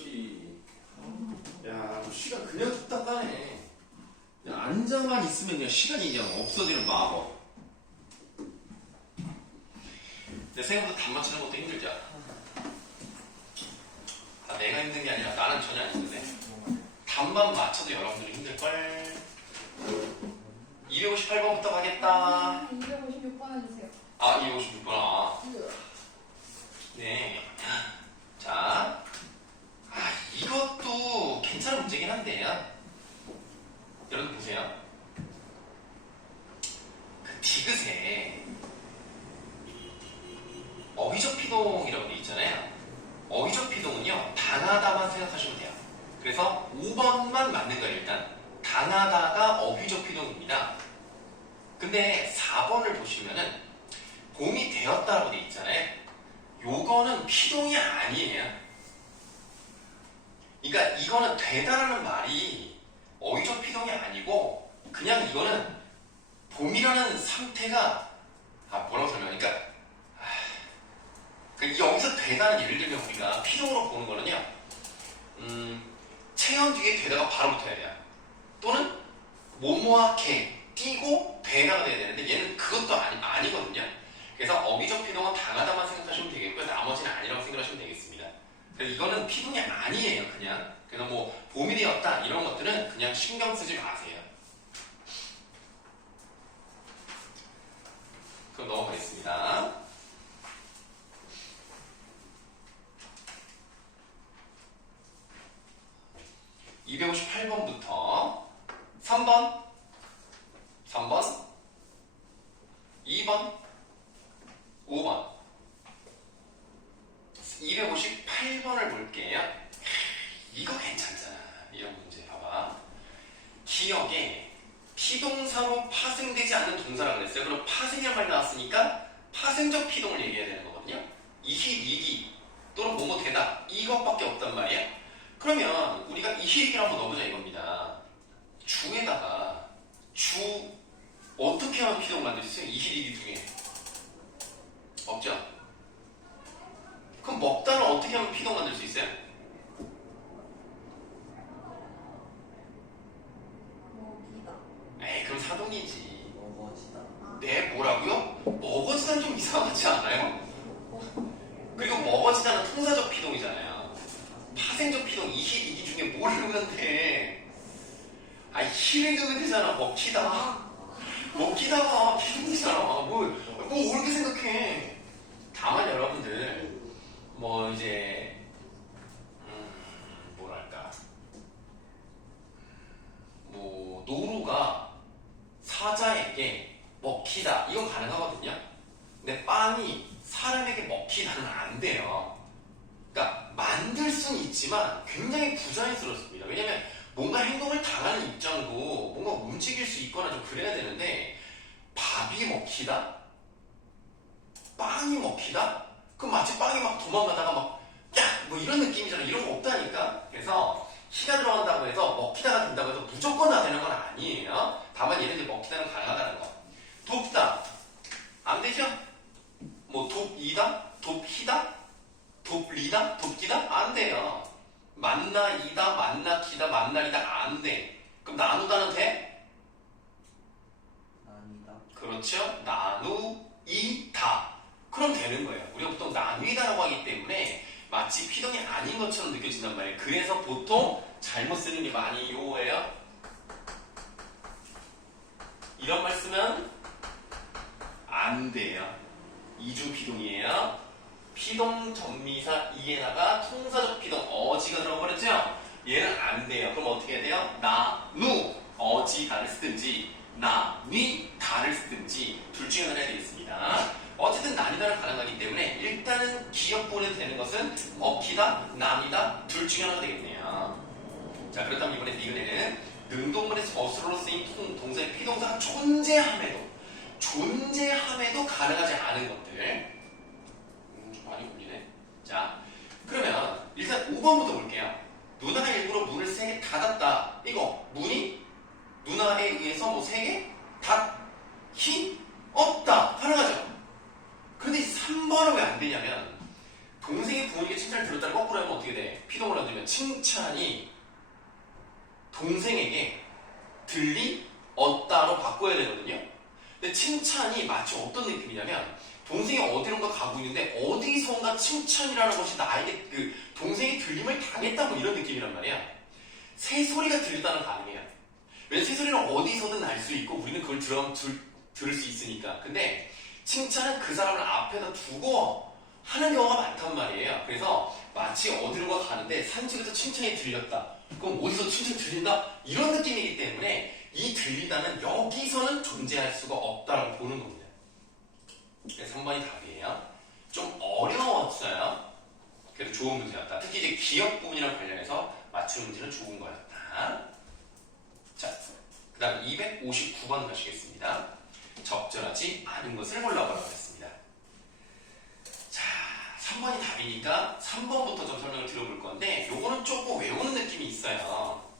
이거지. 야, 뭐 시간 그냥 뚝딱 가네. 그냥 앉아만 있으면 그냥 시간이 그냥 없어지는 마법. 근데 생각보다 답 맞추는 것도 힘들죠. 다 내가 힘든 게 아니라 나는 전혀 안 힘드네. 답만 맞춰도 여러분들은 힘들걸. 258번부터 가겠다. 256번 해주세요. 아, 256번. 아. 네. 자. 아, 이것도 괜찮은 문제긴 한데요. 여러분 보세요. 그 디귿에 어휘적 피동이라고 돼 있잖아요. 어휘적 피동은요, 당하다만 생각하시면 돼요. 그래서 5번만 맞는 거예요, 일단. 당하다가 어휘적 피동입니다. 근데 4번을 보시면은 봄이 되었다라고 돼 있잖아요. 요거는 피동이 아니에요. 그러니까 이거는 되다라는 말이 어휘적 피동이 아니고 그냥 이거는 봄이라는 상태가 뭐라고 설명하니까 여기서 되다는 예를 들면 우리가 피동으로 보는 거는요. 체형 뒤에 되다가 바로 붙어야 돼요. 또는 뭐뭐와 개 띄고 되다가 돼야 되는데 얘는 그것도 아니거든요. 그래서 어휘적 피동은 당하다만 생각하시면 되겠고요. 나머지는 아니라고 생각하시면 되겠습니다. 그래서 이거는 피동이 아니에요, 그냥. 그래서 뭐 봄이 되었다 이런 것들은 그냥 신경 쓰지 마세요. 그럼 넘어가겠습니다. 258번부터 3번, 2번, 5번, 258번을 볼게요. 이거 괜찮잖아. 이런 문제 봐봐. 기억에 피동사로 파생되지 않는 동사라고 그랬어요. 그럼 파생이란 말이 나왔으니까 파생적 피동을 얘기해야 되는 거거든요. 이희이기 또는 뭐뭐 되다 이것밖에 없단 말이야. 그러면 우리가 이희이기를 한번 넣어보자 이겁니다. 주에다가 주 어떻게 하면 피동을 만들 수 있어요? 이희이기 중에 없죠? 그럼 먹다는 어떻게 하면 피동 만들 수 있어요? 먹이다. 에이 그럼 사동이지. 먹어지다. 네 뭐라고요? 먹어지다는 좀 이상하지 않아요? 그리고 먹어지다는 통사적 피동이잖아요. 파생적 피동 이기 중에 뭘 넣으면 돼? 희를 넣으면 되잖아. 먹히다가 피동이잖아. 뭐 옳게 생각해. 다만 여러분들 뭐 이제 뭐랄까 뭐 노루가 사자에게 먹히다 이건 가능하거든요. 근데 빵이 사람에게 먹히다는 안 돼요. 그러니까 만들 수는 있지만 굉장히 부자연스럽습니다. 왜냐면 뭔가 행동을 당하는 입장도 뭔가 움직일 수 있거나 좀 그래야 되는데 밥이 먹히다? 빵이 먹히다? 그럼 마치 빵이 막 도망가다가 막 야! 뭐 이런 느낌이잖아. 이런 거 없다니까. 그래서 희가 들어간다고 해서 먹히다가 된다고 해서 무조건 다 되는 건 아니에요. 다만 얘네들 먹히다는 가능하다는 거. 돕다. 안 되죠? 뭐 돕이다? 돕히다? 돕리다? 돕기다? 안 돼요. 만나이다? 만나기다? 만나리다? 안 돼. 그럼 나누다는 돼? 나뉘다. 그렇죠? 나누이다. 그럼 되는 거예요. 우리가 보통 나누이다라고 하기 때문에 마치 피동이 아닌 것처럼 느껴진단 말이에요. 그래서 보통 잘못 쓰는 게 많이 요예요. 이런 말 쓰면 안 돼요. 이중 피동이에요. 피동 전미사 이에다가 통사적 피동 어지가 들어버렸죠? 얘는 안 돼요. 그럼 어떻게 해야 돼요? 나누 어지다를 쓰든지 나뉘다를 쓰든지 둘 중에 하나 해야 되겠습니다. 어쨌든 나뉘다는 가능하기 때문에 일단은 기억 부분에 되는 것은 먹히다, 나뉘다 둘 중에 하나가 되겠네요. 자 그렇다면 이번에 디귿에는 능동문에서 것으로 쓰인 동사의 피동사가 존재함에도 가능하지 않은 것들. 좀 많이 울리네. 자 그러면 일단 5번부터 볼게요. 누나가 일부러 문을 3개 닫았다. 이거 문이 누나에 의해서 뭐 3개 닫히 없다. 가능하죠? 그런데 3번은 왜 안 되냐면 동생이 부모님께 칭찬을 들었다는 거꾸로 하면 어떻게 돼? 피동을 얻으면 칭찬이 동생에게 들리었다로 바꿔야 되거든요. 근데 칭찬이 마치 어떤 느낌이냐면 동생이 어디론가 가고 있는데 어디선가 칭찬이라는 것이 나에게 그 동생이 들림을 당했다 뭐 이런 느낌이란 말이야. 새소리가 들리다는 가능해요. 왜냐면 새소리는 어디서든 날 수 있고 우리는 그걸 들을 수 있으니까. 근데 칭찬은 그 사람을 앞에다 두고 하는 경우가 많단 말이에요. 그래서 마치 어디론가 가는데 산책에서 칭찬이 들렸다. 그럼 어디서 칭찬이 들린다? 이런 느낌이기 때문에 이 들리다는 여기서는 존재할 수가 없다라고 보는 겁니다. 그래서 3번이 답이에요. 좀 어려웠어요. 그래도 좋은 문제였다. 특히 이제 기억 부분이랑 관련해서 맞추는 문제는 좋은 거였다. 자, 그 다음 259번 가시겠습니다. 적절하지 않은 것을 골라보라고 했습니다. 자, 3번이 답이니까 3번부터 좀 설명을 드려볼 건데 요거는 조금 외우는 느낌이 있어요.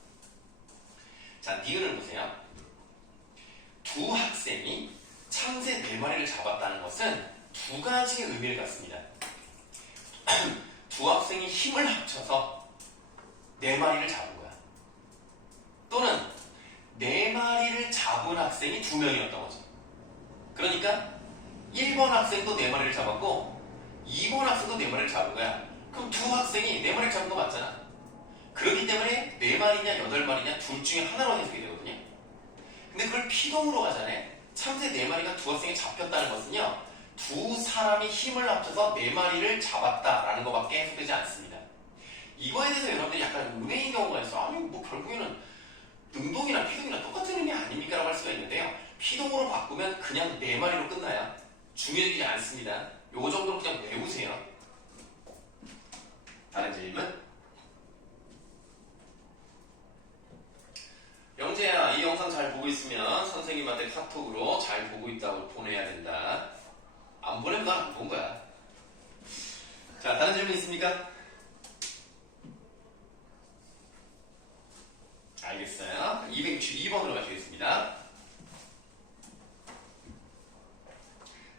자, 니은을 보세요. 두 학생이 참새 4마리를 잡았다는 것은 두 가지의 의미를 갖습니다. 두 학생이 힘을 합쳐서 4마리를 잡은 거야. 또는 4마리를 잡은 학생이 2명이었던 거죠. 그러니까 1번 학생도 4마리를 잡았고 2번 학생도 4마리를 잡은 거야. 그럼 두 학생이 4마리를 잡은 거 맞잖아. 그렇기 때문에 4마리냐 8마리냐 둘 중에 하나로 해석이 되거든요. 근데 그걸 피동으로 가잖아요. 참새 4마리가 두 학생이 잡혔다는 것은요, 두 사람이 힘을 합쳐서 4마리를 잡았다라는 것밖에 해석되지 않습니다. 이거에 대해서 여러분들이 약간 의외인 경우가 있어. 아니 뭐 결국에는 능동이나 피동이나 똑같은 의미 아닙니까? 라고 할 수가 있는데요. 피동으로 바꾸면 그냥 4마리로 끝나요. 중요하지 않습니다. 요거 정도로 그냥 외우세요. 다른 질문? 영재야, 이 영상 잘 보고 있으면 선생님한테 카톡으로 잘 보고 있다고 보내야 된다. 안 보내면 난 안 본 거야. 자, 다른 질문 있습니까? 알겠어요. 262번으로 가시겠습니다.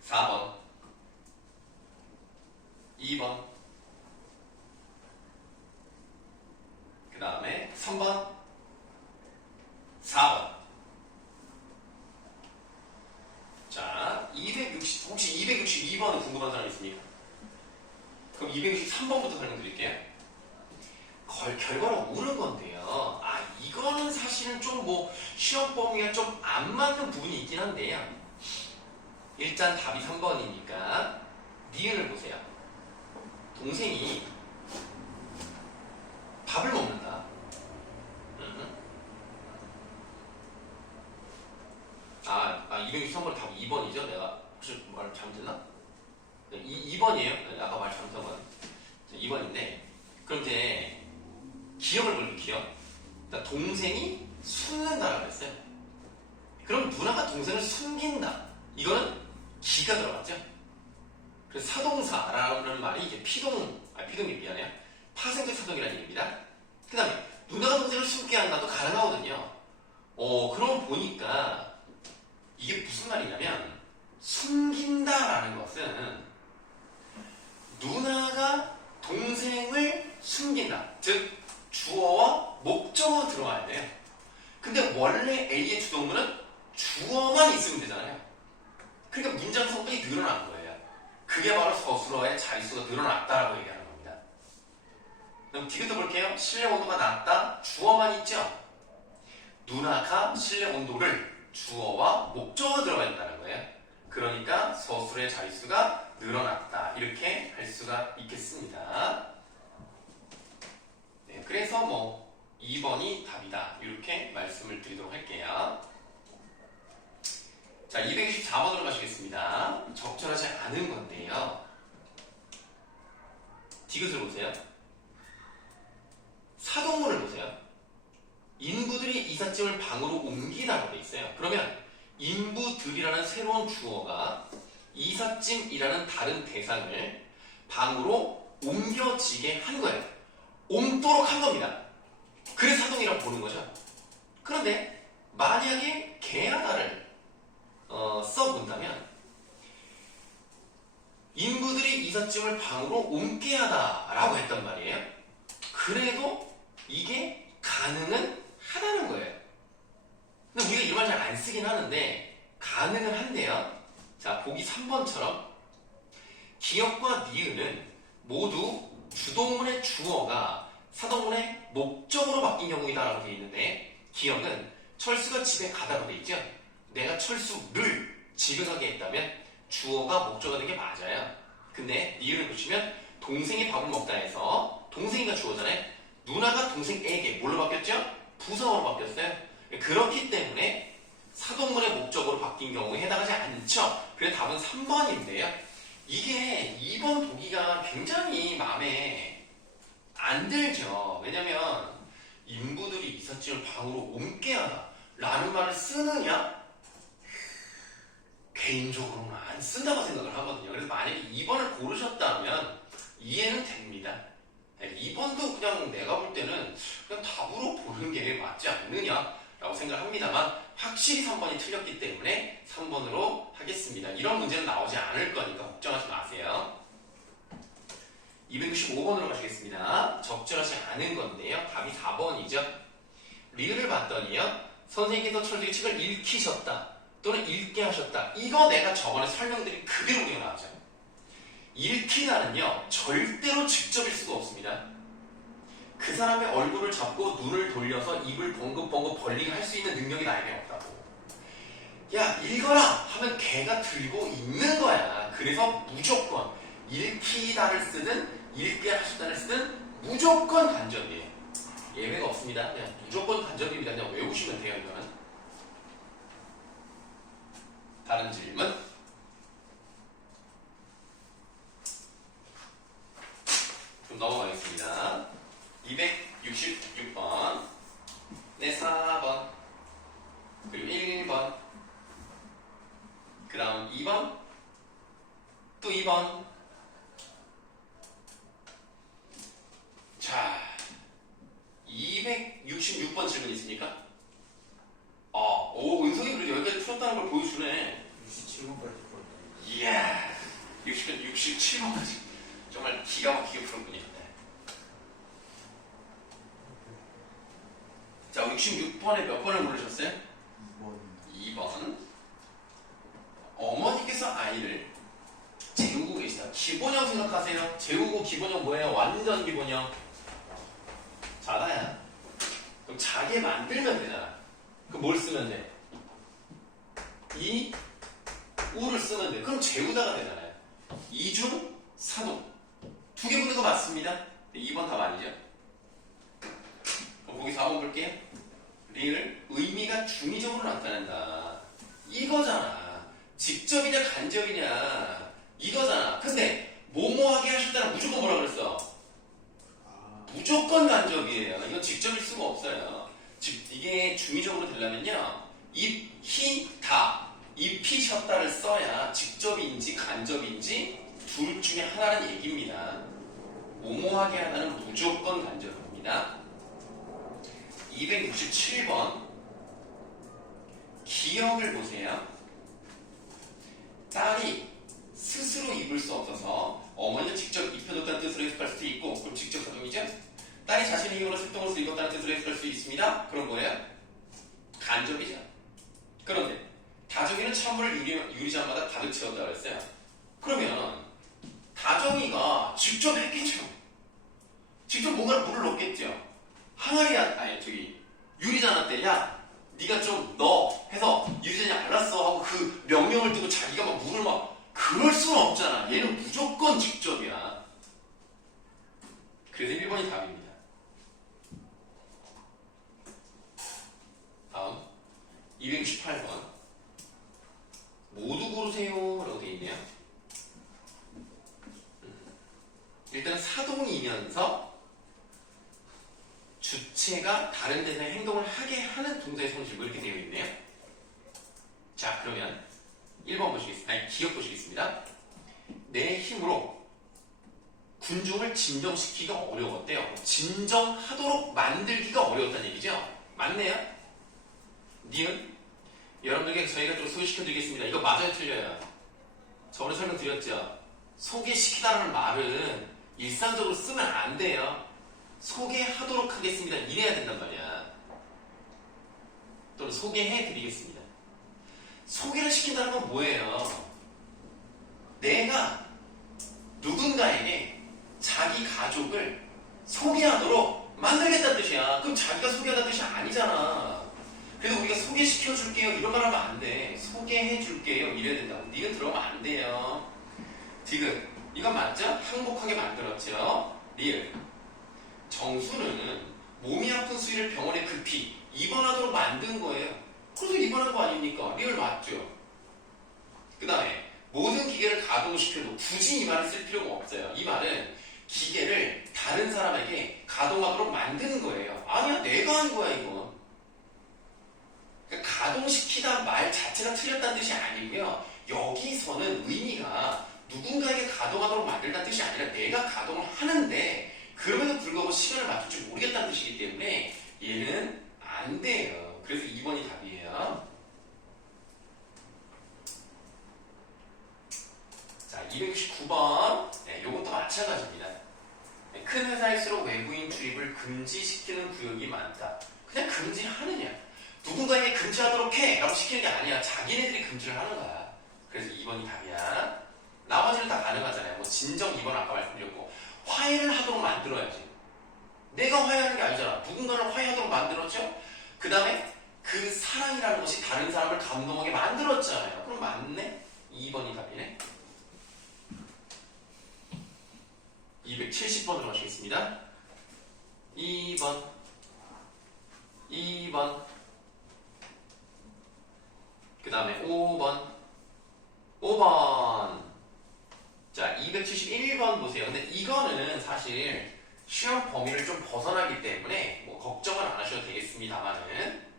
4번, 2번, 그 다음에 3번, 4번. 자, 혹시 262번은 궁금한 사람 있습니까? 그럼 263번부터 설명드릴게요. 결과로 오는 건데요. 이거는 사실은 좀 뭐 시험 범위가 좀 안 맞는 부분이 있긴 한데요. 일단 답이 3번이니까 니은을 보세요. 동생이 밥을 먹는다. 263번 답이 2번이죠? 내가 혹시 말 잘못했나? 2번이에요. 아까 말 잘못한 건 2번인데, 그럼 이제 기억을 볼게요. 기억. 그러니까 동생이 숨는다라고 했어요. 그럼 누나가 동생을 숨긴다. 이거는 기가 들어갔죠. 그래서 사동사라는 말이 이제 피동이 미안해요. 파생적 사동이라는 얘기입니다. 그 다음에 누나가 동생을 숨게 한다도 가능하거든요. 그럼 보니까 이게 무슨 말이냐면 숨긴다라는 것은 누나가 동생을 숨긴다. 즉 주어와 목적어가 들어가야 돼요. 근데 원래 A의 주동문은 주어만 있으면 되잖아요. 그러니까 문장 성분이 늘어난 거예요. 그게 바로 서술어의 자릿수가 늘어났다라고 얘기하는 겁니다. 그럼 디귿도 볼게요. 실내 온도가 낮다. 주어만 있죠. 누나가 실내 온도를 주어와 목적어가 들어가 있다는 거예요. 그러니까 서술의 자릿수가 늘어났다. 이렇게 할 수가 있겠습니다. 네, 그래서 뭐 2번이 답이다. 이렇게 말씀을 드리도록 할게요. 자, 224번으로 가시겠습니다. 적절하지 않은 건데요. 디귿을 보세요. 사동문을 보세요. 인부들이 이삿짐을 방으로 옮기다라고 돼 있어요. 그러면 인부들이라는 새로운 주어가 이삿짐이라는 다른 대상을 방으로 옮겨지게 한 거예요. 옮도록 한 겁니다. 그래서 사동이라고 보는 거죠. 그런데 만약에 개하다를 써본다면 인부들이 이삿짐을 방으로 옮게 하다라고 했단 말이에요. 그래도 이게 가능은 하다는 거예요. 근데 우리가 이런 말 잘 안 쓰긴 하는데 가능은 한데요. 자, 보기 3번처럼 기역과 니은은 모두 주동문의 주어가 사동문의 목적으로 바뀐 경우이다라고 되어 있는데 기역은 철수가 집에 가다로 되어 있죠. 내가 철수를 집에 가게 했다면 주어가 목적어가 된 게 맞아요. 근데 니은을 보시면 동생이 밥을 먹다 해서 동생이가 주어잖아요. 누나가 동생에게 뭘로 바뀌었죠? 부사어로 바뀌었어요. 그렇기 때문에 사동문의 목적으로 바뀐 경우에 해당하지 않죠. 그래서 답은 3번인데요. 이게 2번 보기가 굉장히 마음에 안 들죠. 왜냐면 인부들이 이삿짐을 방으로 옮게 하다 라는 말을 쓰느냐? 개인적으로는 안 쓴다고 생각을 하거든요. 그래서 만약에 2번을 고르셨다면 이해는 됩니다. 2번도 그냥 내가 볼 때는 그냥 답으로 보는 게 맞지 않느냐라고 생각을 합니다만 확실히 3번이 틀렸기 때문에 3번으로 하겠습니다. 이런 문제는 나오지 않을 거니까 걱정하지 마세요. 265번으로 가시겠습니다. 적절하지 않은 건데요. 답이 4번이죠. 리을을 봤더니요. 선생님께서 철수의 책을 읽히셨다 또는 읽게 하셨다. 이거 내가 저번에 설명드린 그대로 기억 나왔죠. 읽히다는요. 절대로 직접일 수가 없습니다. 그 사람의 얼굴을 잡고 눈을 돌려서 입을 벙긋벙긋 벌리게 할 수 있는 능력이 나에게 없다고. 야, 읽어라 하면 걔가 들고 있는 거야. 그래서 무조건 읽히다를 쓰든 읽게 하셨다를 쓰든 무조건 간접이에요. 예외가 없습니다. 그냥 무조건 간접입니다. 그냥 외우시면 돼요. 이거는. 다른 질문? 좀 넘어가겠습니다. 266번 네 4번 그리고 1번 그 다음 2번 또 2번. 자, 266번 질문 있습니까? 오, 은석이 그래도 여기까지 풀었다는 걸 보여주네. 67번까지 풀었네. 이야, 67번까지 정말 기가 막히게 풀었군요. 네. 자, 66번에 몇 번을 고르셨어요? 2번. 어머니께서 아이를 재우고 계시다. 기본형 생각하세요. 재우고 기본형 뭐예요? 완전 기본형. 자다야. 그럼 자게 만들면 되잖아. 그럼 뭘 쓰면 돼? 이 우를 쓰면 돼. 그럼 재우다가 되잖아요. 이중 사동. 두 개 붙는 거 맞습니다. 2번 답 아니죠? 그럼 보기 4번 볼게요. 리을 의미가 중의적으로 나타낸다. 이거잖아. 직접이냐 간접이냐 이거잖아. 근데 뭐뭐하게 하셨다는 무조건 뭐라 그랬어? 무조건 간접이에요. 이건 직접일 수가 없어요. 즉 이게 중의적으로 되려면요. 입히다 입히셨다를 써야 직접인지 간접인지 둘 중에 하나는 얘기입니다. 뭐뭐하게 하다는 무조건 간접입니다. 267번 기억을 보세요. 딸이 스스로 입을 수 없어서 어머니는 직접 입혀줬다는 뜻으로 해석할 수도 있고, 그럼 직접 사동이죠? 딸이 자신의 힘으로 색동을 입었다는 뜻으로 해석할 수 있습니다. 그럼 뭐예요? 간접이죠. 그런데 다정이는 찬물을 유리잔마다 가득 채웠다고 했어요. 그러면 다정이가 직접 했겠죠. 직접 뭔가 물을 넣겠죠. 유리잔한테 야 네가 좀 넣어 해서 유리잔이 알았어 하고 그 명령을 두고 자기가 막 물을 막 그럴 수는 없잖아. 얘는 무조건 직접이야. 그래서 1번이 답입니다. 다음 268번 모두 고르세요 라고 되어 있네요. 일단 사동이면서 주체가 다른 데서 행동을 하게 하는 동사의 성질로 이렇게 되어 있네요. 자, 그러면 1번 보시겠습니다. 아니, 기억 보시겠습니다. 내 힘으로 군중을 진정시키기가 어려웠대요. 진정하도록 만들기가 어려웠다는 얘기죠. 맞네요. 니은 여러분들에게 저희가 좀 소개시켜드리겠습니다. 이거 맞아요, 틀려요? 저번에 설명드렸죠. 소개시키다라는 말은 일상적으로 쓰면 안 돼요. 소개하도록 하겠습니다. 이래야 된단 말이야. 또는 소개해드리겠습니다. 소개를 시킨다는 건 뭐예요? 내가 누군가에게 자기 가족을 소개하도록 만들겠다는 뜻이야. 그럼 자기가 소개하다는 뜻이 아니잖아. 그래서 우리가 소개시켜줄게요 이런 말 하면 안 돼. 소개해줄게요 이래야 된다고. 니은 들어가면 안 돼요. 디귿 이건 맞죠? 항복하게 만들었죠. 리을 정수는 몸이 아픈 수희를 병원에 급히 입원하도록 만든 거예요. 그래서 입원한 거 아닙니까? 리을 맞죠? 그 다음에 모든 기계를 가동시켜도 굳이 이 말을 쓸 필요가 없어요. 이 말은 기계를 다른 사람에게 가동하도록 만드는 거예요. 아니야 내가 한 거야 이건. 그러니까 가동시키다 말 자체가 틀렸다는 뜻이 아니고요. 여기서는 의미가 누군가에게 가동하도록 만들다는 뜻이 아니라 내가 가동을 하는데 그럼에도 불구하고 시간을 맞출 줄 모르겠다는 뜻이기 때문에 얘는 안 돼요. 그래서 2번이 답이에요. 자, 269번. 네, 요것도 마찬가지입니다. 네, 큰 회사일수록 외부인 출입을 금지시키는 구역이 많다. 그냥 금지하느냐. 누군가에게 금지하도록 해! 라고 시키는 게 아니야. 자기네들이 금지를 하는 거야. 그래서 2번이 답이야. 나머지는 다 가능하잖아요. 뭐 진정 2번 아까 말씀드렸고 화해를 하도록 만들어야지. 내가 화해하는 게 아니잖아. 누군가를 화해하도록 만들었죠? 그 다음에 그 사랑이라는 것이 다른 사람을 감동하게 만들었잖아요. 그럼 맞네? 2번이 답이네. 270번으로 하시겠습니다. 2번 2번 그 다음에 5번 자 271번 보세요. 근데 이거는 사실 시험 범위를 좀 벗어나기 때문에 뭐 걱정은 안 하셔도 되겠습니다만은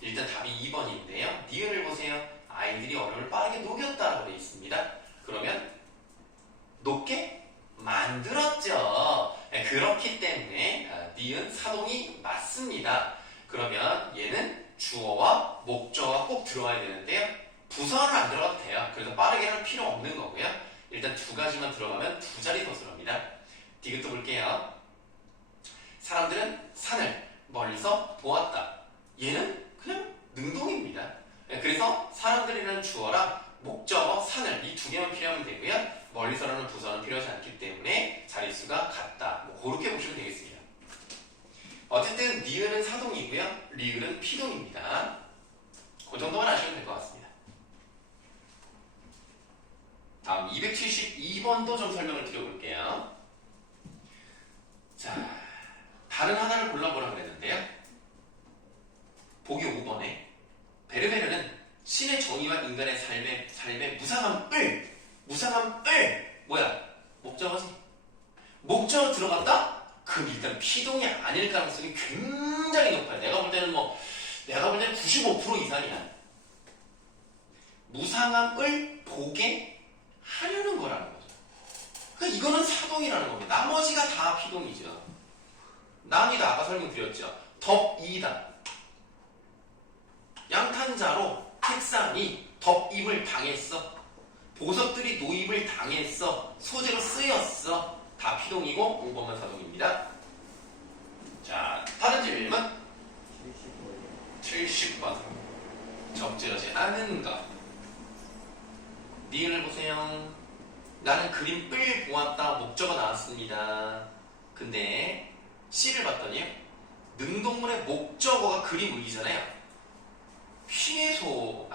일단 답이 2번인데요. 니은을 보세요. 아이들이 얼음을 빠르게 녹였다라고 되어 있습니다. 그러면 녹게 만들었죠. 네, 그렇기 때문에 니은 사동이 맞습니다. 그러면 얘는 주어와 목적어가 꼭 들어와야 되는데요. 부사는 안 들어가도 돼요. 그래서 빠르게 할 필요 없는 거고요. 일단 두 가지만 들어가면 두 자리 서술어입니다. 디귿도 볼게요. 사람들은 산을 멀리서 보았다. 얘는 그냥 능동입니다. 그래서 사람들이라는 주어랑 목적어, 산을 이 두 개만 필요하면 되고요. 멀리서라는 부사는 필요하지 않기 때문에 자릿수가 같다. 뭐 그렇게 보시면 되겠습니다. 어쨌든 니은은 사동이고요. 리을은 피동입니다. 그 정도만 아시면 될 것 같습니다. 다음 272번도 좀 설명을 드려볼게요. 자, 다른 하나를 골라보라고 그랬는데요. 보기 5번에 베르베르는 신의 정의와 인간의 삶의 무상한 을 뭐야? 목적어지. 목적어 들어갔다? 그럼 일단 피동이 아닐 가능성이 굉장히 높아요. 내가 볼 때는 95% 이상이야. 무상함을 보게 하려는 거라는 거죠. 그러니까 이거는 사동이라는 겁니다. 나머지가 다 피동이죠. 남이다 아까 설명드렸죠. 덥이다. 양탄자로 책상이 덥임을 당했어. 보석들이 노임을 당했어. 소재로 쓰였어. 다 피동이고 5번만 사동입니다. 자, 다른 질문 70번 적절하지 않은 것. 니은을 보세요. 나는 그림을 보았다. 목적어 나왔습니다. 근데 C를 봤더니 능동문의 목적어가 그림의잖아요. C에서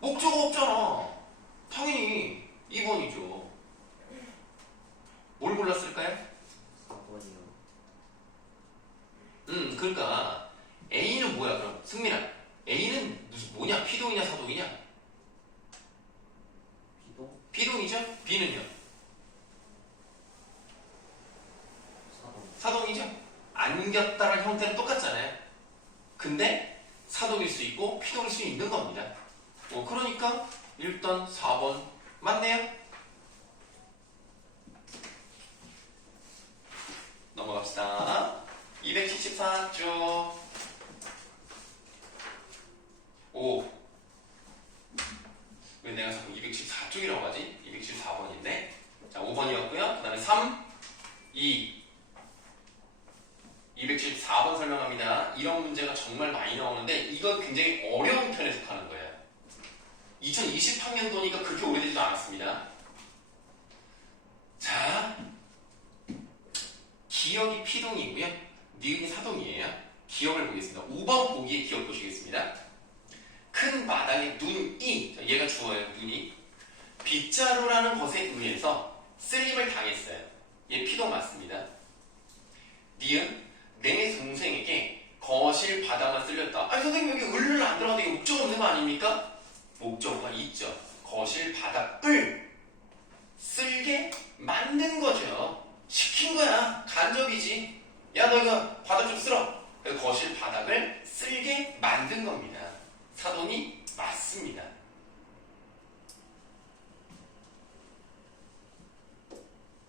목적어 없잖아. 당연히 2번이죠. 뭘 골랐을까요? 4번이요. 그러니까 A는 뭐야 그럼? 승민아, A는 뭐냐? 피동이냐 사동이냐? 피동? 피동이죠? B는요? 사동. 사동이죠? 안겼다라는 형태는 똑같잖아요. 근데 사동일 수 있고 피동일 수 있는 겁니다. 그러니까 일단 4번 맞네요. 넘어갑시다. 274쪽 5. 왜 내가 자꾸 214쪽이라고 하지? 2학년도니까 그렇게 오래되지도 않았습니다. 자, 기억이 피동이고요. 니은이 사동이에요. 기억을 보겠습니다. 5번 보기의 기억 보시겠습니다. 큰 마당에 눈이, 얘가 주어예요. 눈이 빗자루라는 것에 의해서 쓰림을 당했어요. 얘 피동 맞습니다. 니은 내 동생에게 거실 바닥만 쓸렸다. 아니 선생님 여기 을을 안 들어가도 이게 목적 없는 거 아닙니까? 목적어가 있죠. 거실 바닥을 쓸게 만든 거죠. 시킨 거야. 간접이지. 야 너 이거 바닥 좀 쓸어. 그래서 거실 바닥을 쓸게 만든 겁니다. 사돈이 맞습니다.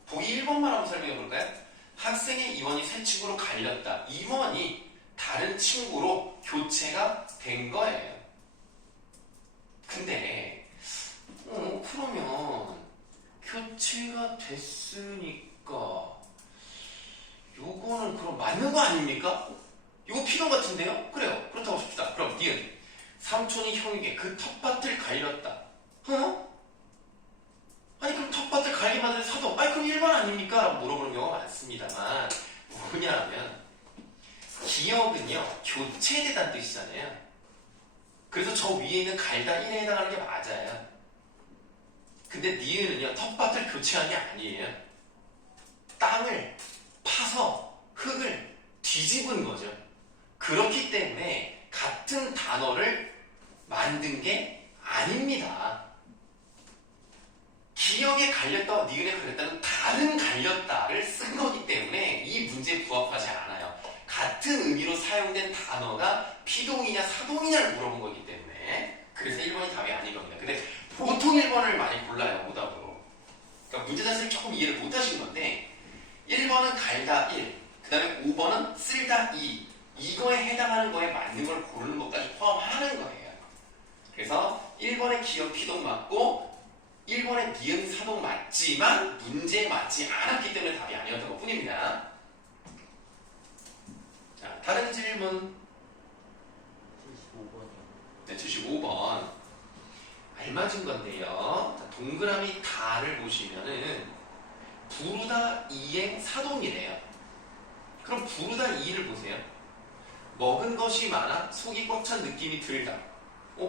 보기 1번만 한번 설명해 볼까요? 학생의 임원이 새 친구로 갈렸다. 임원이 다른 친구로 교체가 된 거예요. 근데 그러면 교체가 됐으니까 요거는 그럼 맞는 거 아닙니까? 이거 피동 같은데요? 그래요. 그렇다고 칩시다. 그럼 니은 삼촌이 형에게 그 텃밭을 갈렸다. 아니 그럼 텃밭을 갈게 만든 사도 아니 그럼 1번 아닙니까? 라고 물어보는 경우가 많습니다만 뭐냐면 기억은요 교체되다는 뜻이잖아요. 그래서 저 위에 있는 갈다 1에 해당하는 게 맞아요. 근데 니은은요 텃밭을 교체한 게 아니에요. 땅을 파서 흙을 뒤집은 거죠. 그렇기 때문에 같은 단어를 만든 게 아닙니다. 기억에 갈렸다와 니은에 갈렸다는 다른 갈렸다를 쓴 거기 때문에 이 문제에 부합하지 않아요. 같은 의미로 사용된 단어가 피동이냐 사동이냐를 물어본 거기 때문에 그래서 1번이 답이 아닌 겁니다. 근데 보통 1번을 많이 골라요. 오답으로. 그러니까 문제 자체를 조금 이해를 못 하신 건데 1번은 갈다 1, 그 다음에 5번은 쓸다 2 이거에 해당하는 거에 맞는 걸 고르는 것까지 포함하는 거예요. 그래서 1번의 기억 피동 맞고 1번의 니은 사동 맞지만 문제에 맞지 않았기 때문에 답이 아니었던 것 뿐입니다. 자, 다른 질문. 75번이요. 네, 75번. 알맞은 건데요. 자, 동그라미 다를 보시면은 부르다 이의 사동이래요. 그럼 부르다 이를 보세요. 먹은 것이 많아 속이 꽉 찬 느낌이 들다.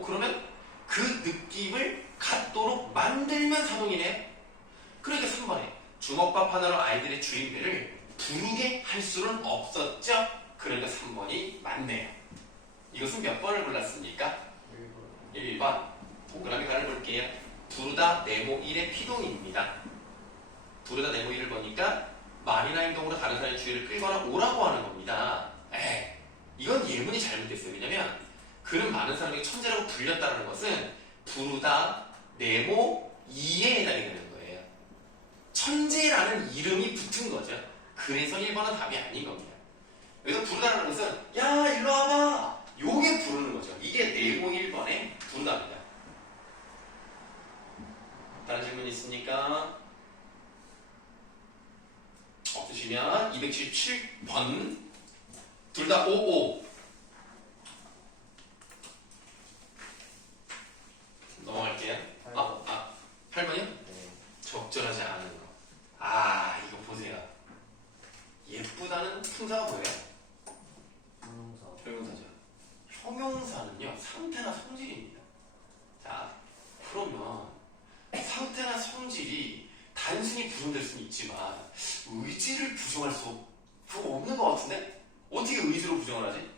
그러면 그 느낌을 갖도록 만들면 사동이네요. 그러니까 3번에 주먹밥 하나로 아이들의 주인배를 부르게 할 수는 없었죠. 그러니까 3번이 맞네요. 이것은 몇 번을 골랐습니까? 1번. 동그라미 가를 볼게요. 부르다 네모 1의 피동입니다. 부르다 네모 1을 보니까 말이나 행동으로 다른 사람의 주의를 끌거나 오라고 하는 겁니다. 이건 예문이 잘못됐어요. 왜냐면 그는 많은 사람에게 천재라고 불렸다는 것은 부르다 네모 2에 해당이 되는 거예요. 천재라는 이름이 붙은 거죠. 그래서 1번은 답이 아닌 겁니다. 여기서 부르다라는 것은 야 일로 와봐 요게 부르는 거죠. 이게 네모 1번의 부르다입니다. 다른 질문 있습니까? 없으시면 277번 둘 다 55 넘어갈게요. 8번이요? 네. 적절하지 않은 거. 이거 보세요. 예쁘다는 품사가 뭐예요? 형용사. 형용사죠. 형용사는요, 상태나 성질입니다. 자, 그러면 상태나 성질이 단순히 부정될 수는 있지만 의지를 부정할 수 없는 것 같은데? 어떻게 의지로 부정을 하지?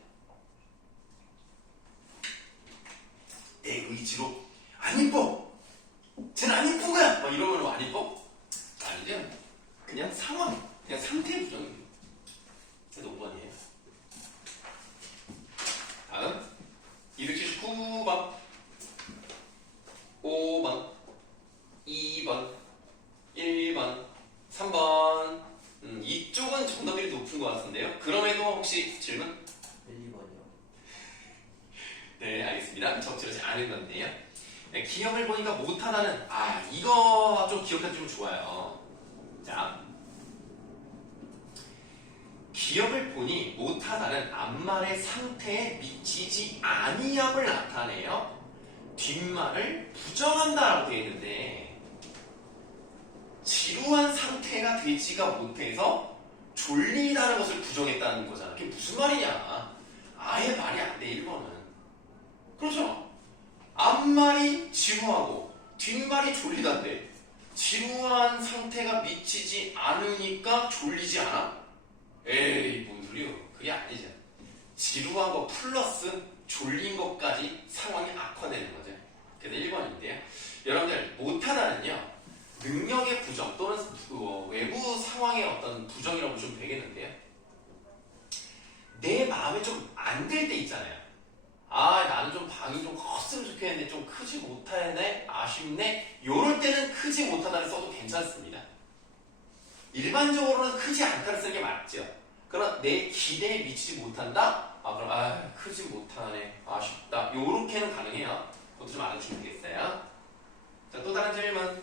내 의지로 안 이뻐! 쟤는 안 이쁜 거야! 막 이러면 안 이뻐? 아니죠. 그냥 상황, 그냥 상태의 부정입니다. 그래서 5번이에요. 다음 279번 5번 2번 1번 3번 이쪽은 정답률이 높은 것 같은데요. 그럼에도 혹시 질문? 1, 2번이요. 네, 알겠습니다. 적절하지 않은 건데요. 네, 기억을 보니까 못하다는 이거 좀 기억하기 좀 좋아요. 자, 기억을 보니 못하다는 앞말의 상태에 미치지 아니함을 나타내요. 뒷말을 부정한다라고 되어 있는데 지루한 상태가 되지가 못해서 졸리다는 것을 부정했다는 거잖아. 그게 무슨 말이냐? 아예 말이 안 돼, 1번은. 그렇죠? 앞말이 지루하고 뒷말이 졸리다인데 지루한 상태가 미치지 않으니까 졸리지 않아? 에이, 뭔 소리요? 그게 아니죠. 지루한 거 플러스 졸린 것까지 상황이 악화되는 거죠. 그래서 1번인데요. 여러분들, 못하다는요, 능력의 부정 또는 외부 상황의 어떤 부정이라고 보시면 되겠는데요. 내 마음에 좀 안 들 때 있잖아요. 아, 나는 좀 방이 좀 컸으면 좋겠는데 좀 크지 못하네, 아쉽네. 요럴 때는 크지 못하다를 써도 괜찮습니다. 일반적으로는 크지 않다를 쓰는 게 맞죠. 그러나 내 기대에 미치지 못한다? 아, 그럼 크지 못하네, 아쉽다. 요렇게는 가능해요. 그것도 좀 알아주시면 되겠어요. 자, 또 다른 질문.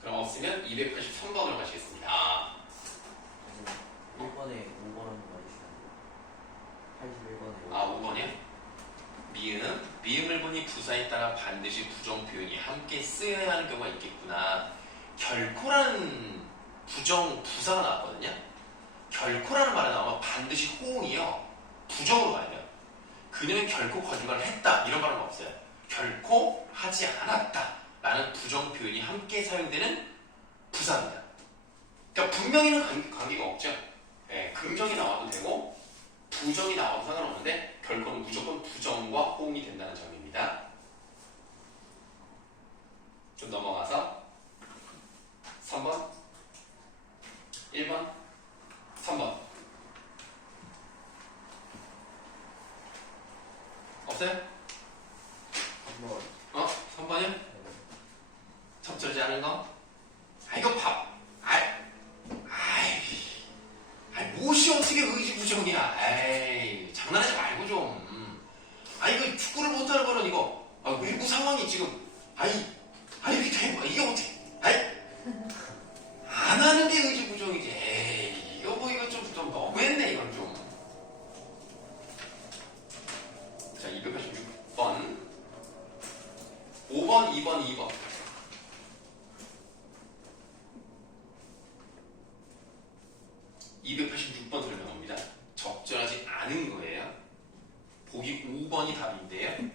그럼 없으면 283번으로 가시겠습니다. 1번에 5번 한번 봐주시면 81번에 5번이요? 미음. 미음을 보니 부사에 따라 반드시 부정 표현이 함께 쓰여야 하는 경우가 있겠구나. 결코라는 부사가 나왔거든요. 결코라는 말에 나오면 반드시 호응이요, 부정으로 가야 돼요. 그녀는 결코 거짓말을 했다, 이런 말은 없어요. 결코 하지 않았다 라는 부정 표현이 함께 사용되는 부사입니다. 그러니까 분명히는 관계가 없죠. 예, 긍정이 나와도 되고 부정이 나와도 상관없는데 결코는 무조건 부정과 호응이 된다는 점입니다. 좀 넘어가서 3번, 1번, 3번. 없어요? 3번 3번이요? 적절하지 않은 거? 이거 무엇이 어떻게 의지부정이야? 에이, 장난하지 말고 좀. 이거 축구를 못하는 거는 이거, 외부 상황이 지금, 이렇게 돼, 이게 어떻게, 안 하는 게 의지부정이지. 에이, 이거 좀 너무했네, 이건 좀. 자, 286번. 5번, 2번, 2번. 286번 설명합니다. 적절하지 않은 거예요. 보기 5번이 답인데요.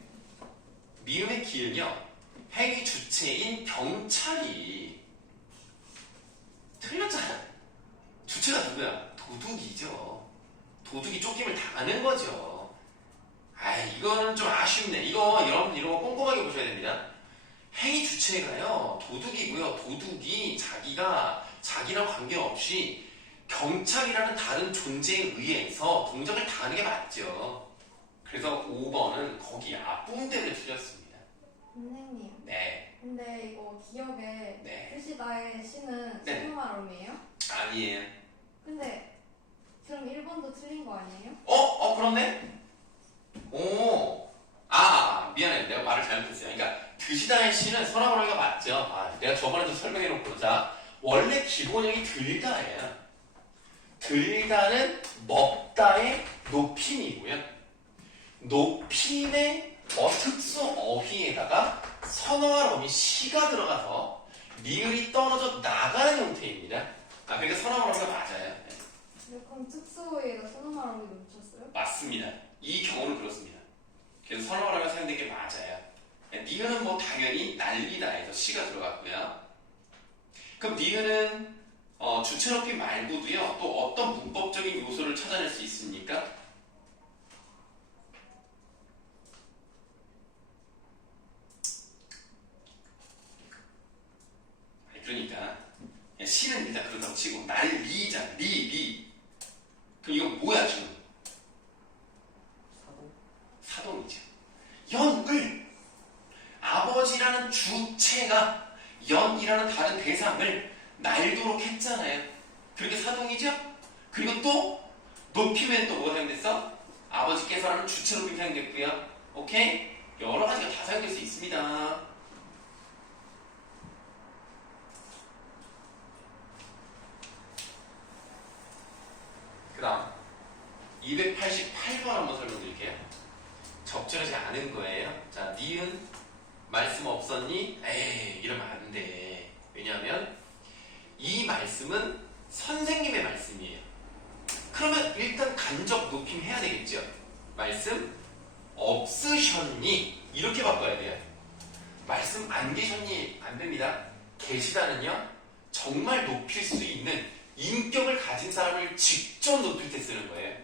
미음의 기은요, 행위 주체인 경찰이 틀렸잖아. 주체가 누구야? 도둑이죠. 도둑이 쫓김을 당하는 거죠. 이거는 좀 아쉽네. 여러분 이런 거 꼼꼼하게 보셔야 됩니다. 행위 주체가요, 도둑이고요. 도둑이 자기랑 관계없이 경찰이라는 다른 존재에 의해서 동작을 다하는 게 맞죠. 그래서 5번은 거기 앞부분대로 틀렸습니다. 선생님. 네. 근데 이거 기억에 네. 뜻이다의 시는 네. 스무말음이에요? 아니에요. 근데 그럼 1번도 틀린 거 아니에요? 그렇네? 미안해. 내가 말을 잘못했어요. 그러니까 드시다의 시는 서라버리가 맞죠. 내가 저번에도 설명해놓고, 자, 원래 기본형이 들다예요. 들다는 먹다의 높임이고요. 높임의 특수 어휘에다가 선어와 럼이 시가 들어가서 리을이 떨어져 나가는 형태입니다. 그러니까 선어와 럼이 맞아요. 네. 그럼 특수어에다 스무말음이 놓쳤어요? 맞습니다. 이 경우는 그렇습니다. 그래서 선어와 럼이 사용된 게 맞아요. 니은은 뭐 당연히 날리다에서 시가 들어갔고요. 그럼 니은은 주체 높임 말고도요, 또 어떤 문법적인 요소를 찾아낼 수 있습니까? 그러니까 시는 일단 그렇다고 치고 날리잖아. 리. 그럼 이건 뭐야 지금? 사동이죠. 연을 아버지라는 주체가 연이라는 다른 대상을 날도록 했잖아요. 그렇게 사동이죠? 그리고 또 높이면 또 뭐가 사용됐어? 아버지께서라는 주체 높임 사용됐고요. 오케이? 여러 가지가 다 사용될 수 있습니다. 그 다음 288번 한번 설명드릴게요. 없었니? 에이, 이러면 안 돼. 왜냐하면 이 말씀은 선생님의 말씀이에요. 그러면 일단 간접 높임 해야 되겠죠. 말씀 없으셨니? 이렇게 바꿔야 돼요. 말씀 안 계셨니? 안 됩니다. 계시다는요, 정말 높일 수 있는 인격을 가진 사람을 직접 높일 때 쓰는 거예요.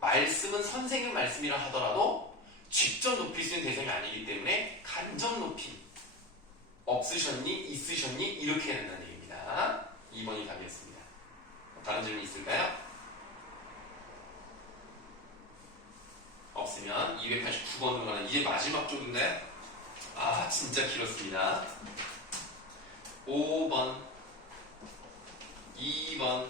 말씀은 선생님 말씀이라 하더라도 직접 높일 수 있는 대상이 아니기 때문에 간접 높임. 없으셨니? 있으셨니? 이렇게 해야 된다는 얘기입니다. 2번이 답이었습니다. 다른 질문 있을까요? 없으면 289번으로 가는 이제 마지막 쪽인가요? 아, 진짜 길었습니다. 5번, 2번,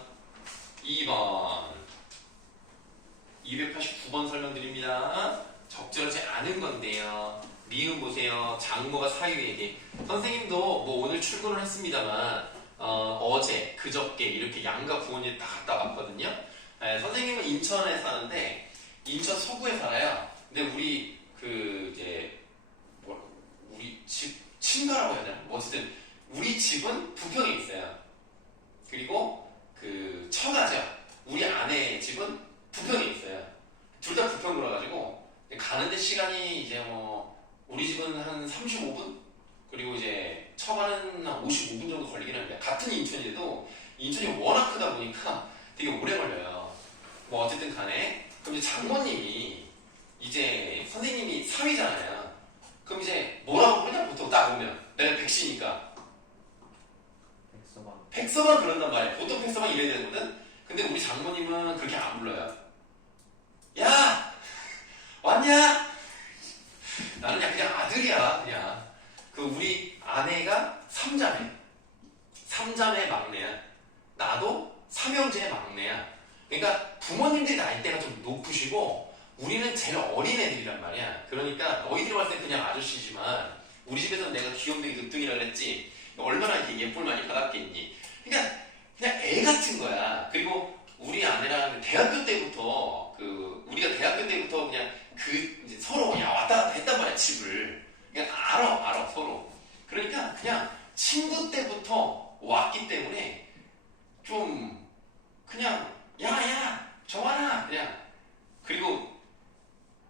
289번 설명드립니다. 적절하지 않은 건데요. 미음 보세요. 장모가 사유에게. 선생님도 뭐 오늘 출근을 했습니다만 어제, 그저께 이렇게 양가 부모님 다 갔다 왔거든요. 선생님은 인천에 사는데 인천 서구에 살아요. 근데 우리 우리 집 친가라고 해야 되나? 어쨌든 우리 집은 부평에 있어요. 그리고 그 처가죠. 우리 아내 집은 부평에 있어요. 둘 다 부평으로 가지고 가는데 시간이 이제 뭐 우리 집은 한 35분, 그리고 이제 처가는 한 55분 정도 걸리긴 합니다. 같은 인천인데도 인천이 워낙 크다 보니까 되게 오래 걸려요. 뭐 어쨌든 간에 그럼 이제 장모님이 이제 선생님이 사위잖아요. 그럼 이제 뭐라고 부르냐? 보통 딱 보면 내가 백씨니까 백서방 그런단 말이야. 보통 백서방 이래야 되거든. 근데 우리 장모님은 그렇게 안 불러요. 야! 왔냐? 나는 그냥 아들이야. 그냥 그 우리 아내가 3자매 막내야. 나도 삼형제의 막내야. 그러니까 부모님들이 나이대가 좀 높으시고 우리는 제일 어린 애들이란 말이야. 그러니까 너희들이 봤을 때 그냥 아저씨지만 우리 집에서는 내가 귀염둥이 늦둥이라 그랬지 얼마나 이렇게 예쁨을 많이 받았겠니. 그러니까 그냥 애 같은 거야. 그리고 우리 아내랑 대학교 때부터 우리가 대학교 때부터 그냥 이제 서로 야 왔다 갔다 했단 말이야. 집을 그냥 알아 서로. 그러니까 그냥 친구 때부터 왔기 때문에 좀 그냥 야 정환아 그냥. 그리고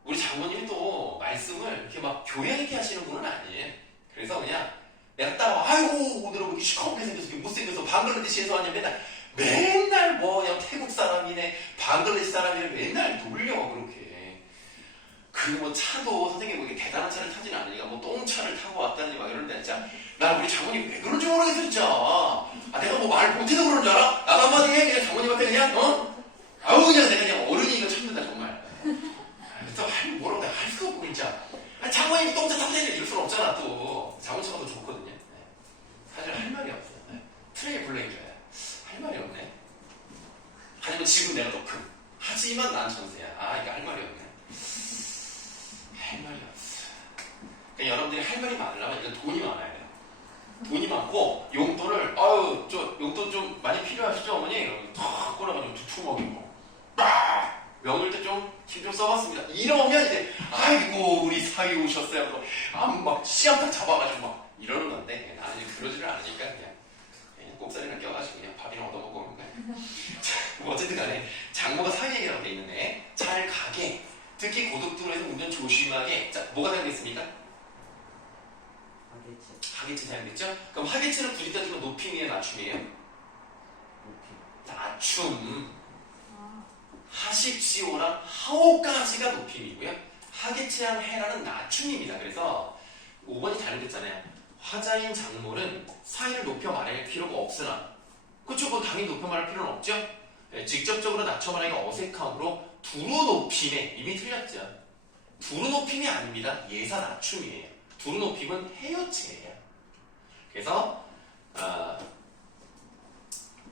우리 장모님이 또 말씀을 이렇게 막 교양 있게 하시는 분은 아니에요. 그래서 그냥 내가 따라와. 아이고 오늘은 뭐 이렇게 시커멓게 생겨서 이렇게 못생겨서 방글라데시에서 왔냐. 맨날 뭐 그냥 태국 사람이네 방글라데시 사람이네 맨날 놀려 그렇게. 그리고 뭐 차도 선생님 뭐 이렇게 대단한 차를 타지는 않으니까 뭐 똥차를 타고 왔다니 막 이러는데 진짜 나 우리 장모님 왜 그런지 모르겠어 진짜. 내가 뭐 말 못해서 그런 줄 알아? 나도 한마디 해. 그냥 장모님한테 그냥 아우 그냥 내가 그냥 어른이 이거 참는다 정말. 또 뭐라고 내가 할 수가 없고 진짜. 장모님이 똥차 타고 다니는 이럴 수는 없잖아. 또 장모차가 더 좋거든요. 사실 할 말이 없어요. 트레이 블레이저야. 할 말이 없네. 하지만 지금 내가 더 큰. 하지만 난 전세야. 이게 할 말이 없네. 할 말이 없어. 그러니까 여러분들이 할 말이 많으려면 일단 돈이 많아야 돼요. 돈이 많고 용돈을 저 용돈 좀 많이 필요하시죠 어머니? 이러면 탁 꺼내가지고 두툼 먹이고 명절 때 좀 힘 좀 써봤습니다. 이러면 이제 아이고 우리 사위 오셨어요. 막 씨암탉 잡아가지고 막 이러는 건데 나는 이제 그러지를 않으니까 그냥 꼽살이나 껴가지고 그냥 밥이나 얻어먹고 오는 거야. 뭐 어쨌든 간에 장모가 사위 얘기라고 돼 있는데 잘 가게, 특히 고속도로에서 운전 조심하게. 자, 뭐가 사용됐습니까? 하계치 사용됐죠? 그럼 하계치는 굳이 따지면 높임이에요 낮춤이에요? 낮춤. 하십시오랑 하오까지가 높임이고요. 하계치랑 해라는 낮춤입니다. 그래서 5번이 잘못됐잖아요. 화자인 장모는 사이를 높여 말할 필요가 없으나, 그렇죠? 그건 당연히 높여 말할 필요는 없죠? 직접적으로 낮춰 말하기가 어색하므로 두루 높임에 이미 틀렸죠. 두루 높임이 아닙니다. 예사 낮춤이에요. 두루 높임은 해요체예요. 그래서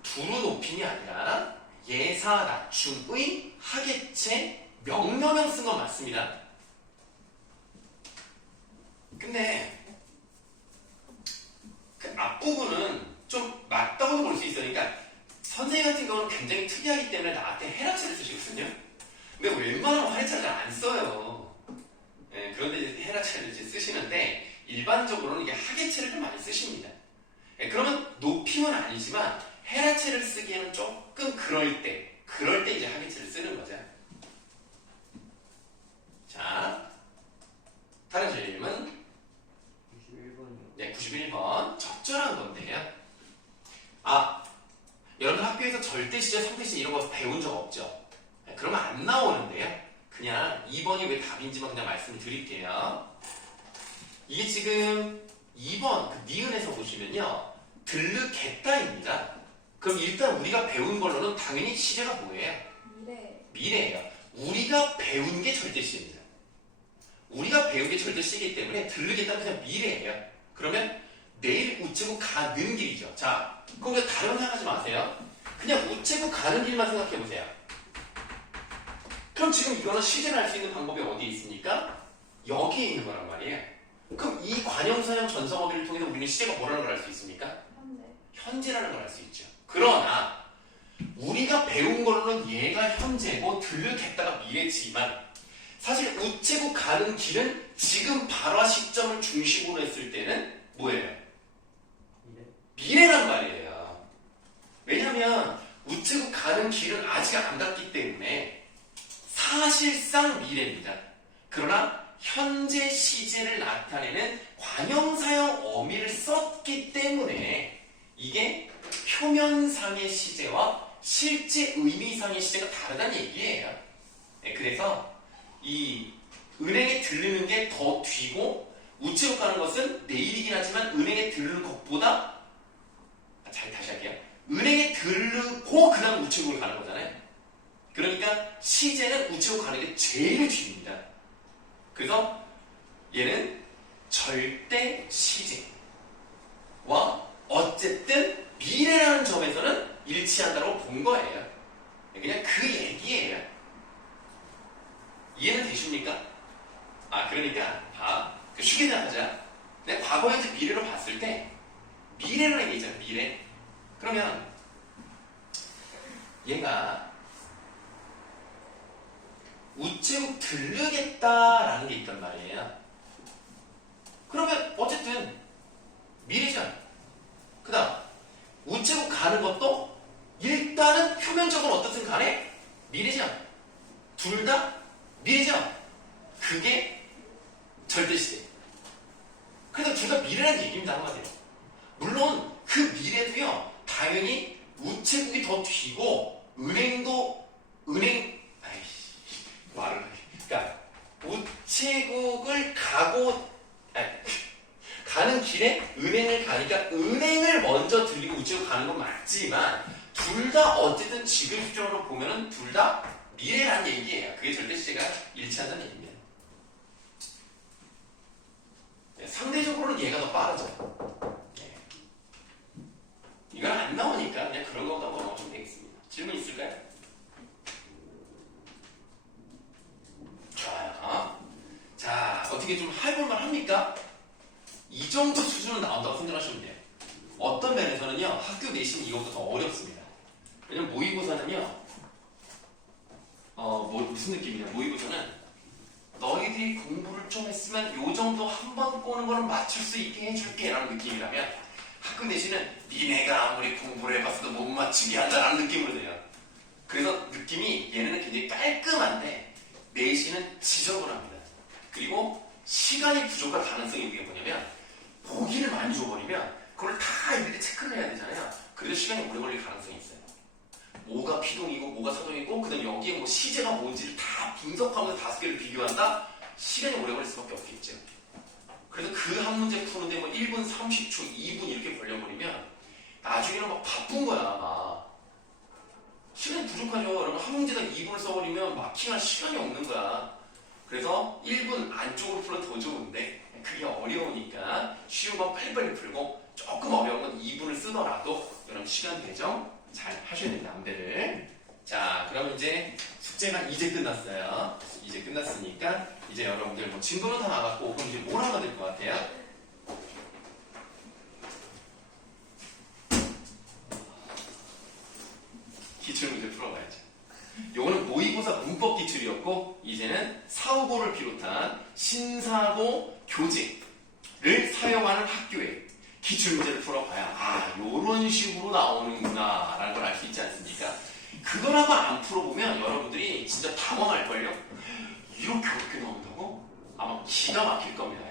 두루 높임이 아니라 예사 낮춤의 하계체 명령형 쓴 건 맞습니다. 근데 그 앞부분은 좀 맞다고도 볼 수 있어요. 그러니까 선생님 같은 경우는 굉장히 특이하기 때문에 나한테 해라체를 쓰시거든요. 근데 웬만하면 해라체를 안 써요. 그런데 이제 해라체를 이제 쓰시는데 일반적으로는 이게 하계체를 좀 많이 쓰십니다. 예, 그러면 높임은 아니지만 헤라체를 쓰기에는 조금 그럴 때 이제 하계체를 쓰는 거죠. 자, 다른 질문. 91번이요. 네, 91번. 적절한 건데요. 여러분 학교에서 절대시제, 상대시제 이런 거 배운 적 없죠? 네, 그러면 안 나오는데요. 그냥 2번이 왜 답인지만 그냥 말씀을 드릴게요. 이게 지금 2번, 니은에서 보시면요. 들르겠다입니다. 그럼 일단 우리가 배운 걸로는 당연히 시제가 뭐예요? 미래예요. 우리가 배운 게 절대시제입니다. 우리가 배운 게 절대시제이기 때문에 들르겠다는 그냥 미래예요. 그러면 내일 우체국 가는 길이죠. 자, 그럼 그냥 다른 거 생각하지 마세요. 그냥 우체국 가는 길만 생각해보세요. 그럼 지금 이거는 시제를 할 수 있는 방법이 어디에 있습니까? 여기에 있는 거란 말이에요. 그럼 이 관형사형 전성어비를 통해서 우리는 시제가 뭐라는 걸 알 수 있습니까? 현재라는 걸 알 수 있죠. 그러나 우리가 배운 걸로는 얘가 현재고 들르겠다가 미래지만 사실 우체국 가는 길은 지금 발화 시점을 중심으로 했을 때는 뭐예요? 미래란 말이에요. 왜냐하면 우체국 가는 길은 아직 안 갔기 때문에 사실상 미래입니다. 그러나 현재 시제를 나타내는 관형사형 어미를 썼기 때문에 이게 표면상의 시제와 실제 의미상의 시제가 다르다는 얘기예요. 네, 그래서 이 은행에 들르는 게 더 뒤고 우체국 가는 것은 내일이긴 하지만 은행에 들르는 것보다 다시 할게요. 은행에 들르고 그 다음 우체국을 가는 거잖아요. 그러니까 시제는 우체국 가는 게 제일 뒤입니다. 그래서 얘는 절대 시제와 어쨌든 미래라는 점에서는 일치한다고 본 거예요. 그냥 그 얘기예요. 이해는 되십니까? 그러니까 쉽게 생각하자. 내가 과거에 이제 미래로 봤을 때 미래라는 게 있잖아요. 미래. 그러면 얘가 우체국 들르겠다라는 게 있단 말이에요. 그러면 어쨌든 미래잖아. 그 다음 우체국 가는 것도 일단은 표면적으로 어떻든 간에 미래죠. 둘 다 미래죠. 그게 절대시대. 그래서 둘 다 미래라는 얘기입니다. 한마디로. 물론 그 미래도요. 당연히 우체국이 더 뒤고 그러니까 우체국을 가는 길에 은행을 가니까 은행을 먼저 들리고 우체국 가는 건 맞지만 둘 다 어쨌든 지금 시점으로 보면은 둘 다 미래라는 얘기예요. 그게 절대시제가 일치한다는 얘기입니다. 상대적으로는 얘가 더 빠르죠. 이건 안 나오니까 그냥 그런 거보다 넘어가면 되겠습니다. 질문 있을까요? 좋아요. 자, 어떻게 좀 해볼만 합니까? 이 정도 수준은 나온다고 생각하시면 돼요. 어떤 면에서는요, 학교 내신 이것도 더 어렵습니다. 왜냐면 모의고사는요, 무슨 느낌이냐, 모의고사는 너희들이 공부를 좀 했으면 요 정도 한 번 꼬는 거는 맞출 수 있게 해줄게 라는 느낌이라면 학교 내신은 니네가 아무리 공부를 해봤어도 못 맞추게 한다라는 느낌으로 돼요. 그래서 느낌이 얘네는 굉장히 깔끔한데 내신은 지저분합니다. 그리고 시간이 부족할 가능성이 있는 게 뭐냐면 보기를 많이 줘버리면 그걸 다 일일이 체크를 해야 되잖아요. 그래서 시간이 오래 걸릴 가능성이 있어요. 뭐가 피동이고 뭐가 사동이고 그다음 여기에 뭐 시제가 뭔지를 다 분석하면서 5개를 비교한다? 시간이 오래 걸릴 수밖에 없겠죠. 그래서 그 한 문제 푸는데 뭐 1분 30초, 2분 이렇게 걸려버리면 나중에는 막 바쁜 거야. 막. 시간이 부족하죠. 여러분 한 문제당 2분을 써버리면 마킹할 시간이 없는 거야. 그래서 1분 안쪽으로 풀면 더 좋은데 그게 어려우니까 쉬운 건 빨리빨리 풀고 조금 어려운 건 2분을 쓰더라도 여러분 시간 배정 잘 하셔야 됩니다. 안배를. 자, 그럼 이제 숙제가 이제 끝났어요. 이제 끝났으니까 이제 여러분들 뭐 진도는 다 나갔고 그럼 이제 뭘 하면 될 것 같아요? 기출문제 풀어봐야죠. 요거는 모의고사 문법 기출이었고 이제는 사후고를 비롯한 신사고 교직을 사용하는 학교에 기출문제를 풀어봐야 아 요런 식으로 나오는구나 라는 걸 알 수 있지 않습니까? 그거라도 안 풀어보면 여러분들이 진짜 당황할걸요? 이렇게 어렵게 나온다고? 아마 기가 막힐 겁니다.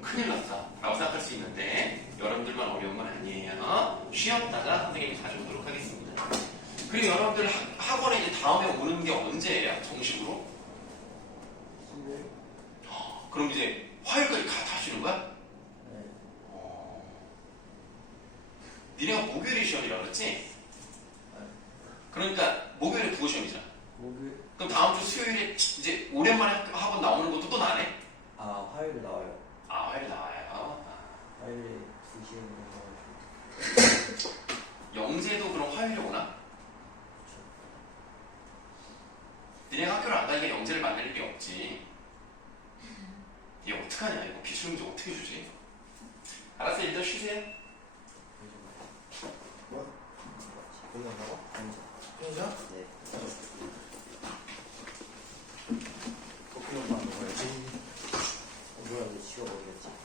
큰일 났다 라고 생각할 수 있는데 여러분들만 어려운 건 아니에요. 쉬었다가 선생님이 가져오도록 하겠습니다. 그리고 여러분들 학원에 이제 다음에 오는 게 언제예요? 정식으로? 수요일? 그럼 이제 화요일까지 다 쉬는 거야? 네. 니네가 목요일에 시험이라 그랬지? 그러니까 목요일에 국어 시험이잖아. 목요일? 그럼 다음 주 수요일에 이제 오랜만에 학원 나오는 것도 또 나네? 아, 화요일에 나와요. 아, 화요일 나와요. 화요일에 2시에 나와가지고. 영재도 그럼 화요일에 오나? 니네 학교를 안 가니까 영재를 만날 일이 없지. 얘 어떡하냐? 이거 기출문제 어떻게 주지? 알았어, 일단 쉬세요. 뭐? 여기 간다고? 아니죠. 편의점? 네.